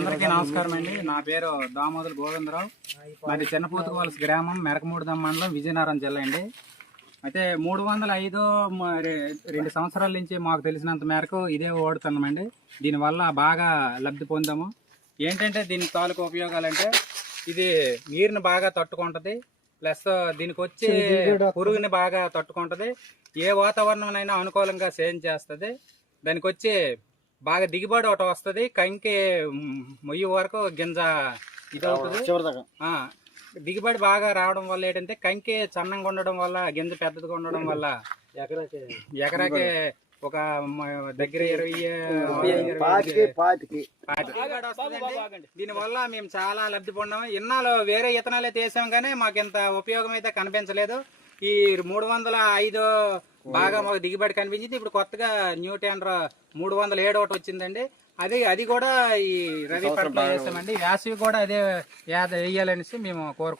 అందరికీ నమస్కారం అండి. నా పేరు దామోదర్ గోవిందరావు. మాది చిన్నపూతుకవలస గ్రామం, మెరకమూడిదం మండలం, విజయనగరం జిల్లా అండి. అయితే 305 2 సంవత్సరాల నుంచి మాకు తెలిసినంత మేరకు ఇదే వాడుతున్నామండి. దీనివల్ల బాగా లబ్ధి పొందాము. ఏంటంటే దీని తాలూకు ఉపయోగాలంటే ఇది నీరుని బాగా తట్టుకుంటది, ప్లస్ దీనికి వచ్చే పురుగుని బాగా తట్టుకుంటది, ఏ వాతావరణంలో అనుకూలంగా సేమ్ చేస్తుంది. దానికి వచ్చి బాగా దిగుబడి ఒకటి వస్తుంది, కంకి మొయ్యి వరకు గింజ ఇది అవుతుంది. దిగుబడి బాగా రావడం వల్ల ఏంటంటే కంకి సన్నంగా ఉండడం వల్ల, గింజ పెద్దదిగా ఉండడం వల్ల ఎకరాకి ఒక దగ్గర 20 దీని వల్ల మేము చాలా లబ్ధి పొందాము. ఇన్నాళ్ళు వేరే ఇతనాలు అయితే వేసాం కానీ మాకు ఇంత ఉపయోగం అయితే కనిపించలేదు. ఈ 305 బాగా మాకు దిగుబడి కనిపించింది. ఇప్పుడు కొత్తగా న్యూ టెండర్ 307 ఒకటి వచ్చిందండి. అది కూడా ఈ రవి పంటలో వేసామండి. వేసవి కూడా అదే వేయాలనేసి మేము కోరుకుంటున్నాం.